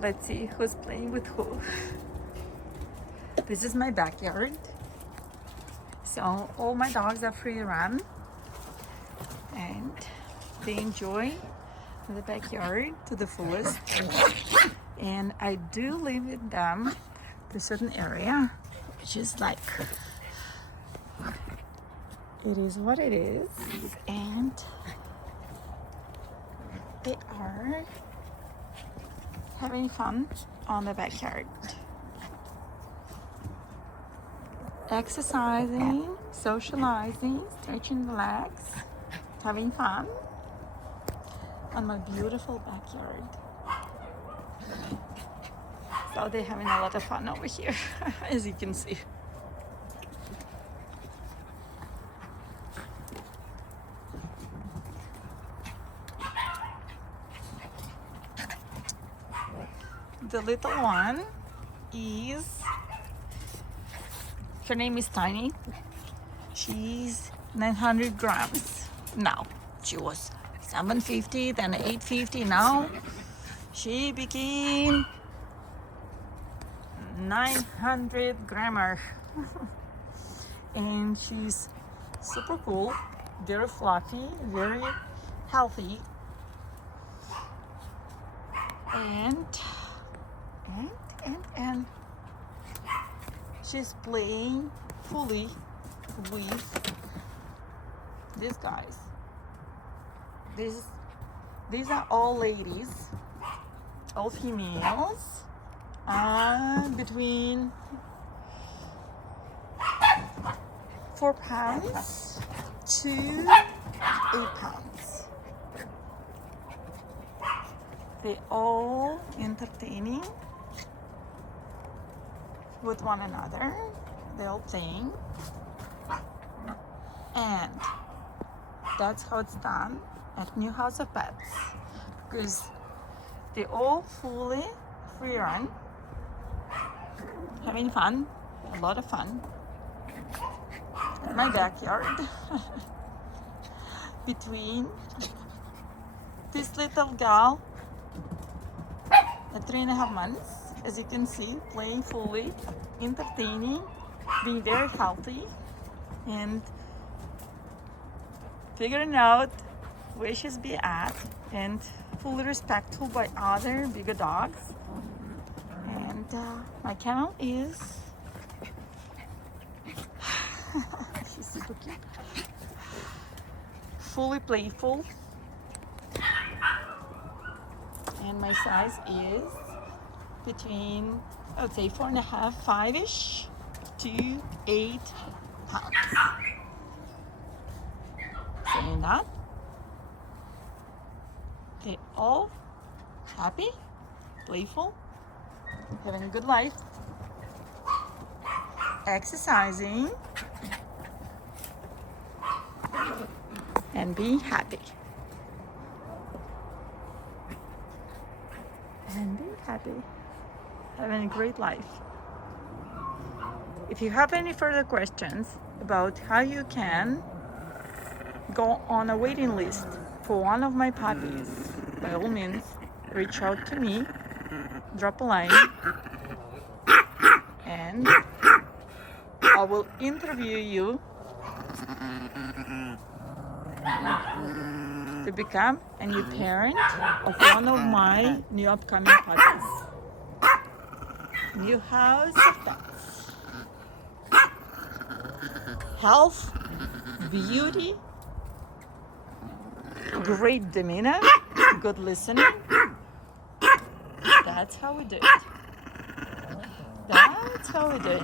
Let's see who's playing with who. This is my backyard. So all my dogs are free to run and they enjoy the backyard to the fullest. And I do limit them to a certain area, which is like, it is what it is. And they are having fun on the backyard. Exercising, socializing, stretching the legs, having fun on my beautiful backyard. So they're having a lot of fun over here, as you can see. The little one is, her name is Tiny. She's 900 grams now. She was 750, then 850. Now she became 900 grammer. And she's super cool, very fluffy, very healthy. And she's playing fully with these guys. These are all ladies, all females, between 4 pounds to 8 pounds. They all entertaining with one another. They're all playing, and that's how it's done at New House of Pets, because they all fully free run, having fun, a lot of fun in my backyard. Between this little gal at 3.5 months, as you can see, playing fully, entertaining, being very healthy, and figuring out where she's be at, and fully respectful by other bigger dogs. And my camel is she's super cute, fully playful, and my size is between, I would say, 4.5, 5-ish to 8 pounds. Saying that, they all happy, playful, having a good life, exercising, and being happy. And being happy, having a great life. If you have any further questions about how you can go on a waiting list for one of my puppies, by all means, reach out to me, drop a line, and I will interview you to become a new parent of one of my new upcoming puppies. New House of Pets. Health, beauty, great demeanor, good listening. That's how we do it. That's how we do it.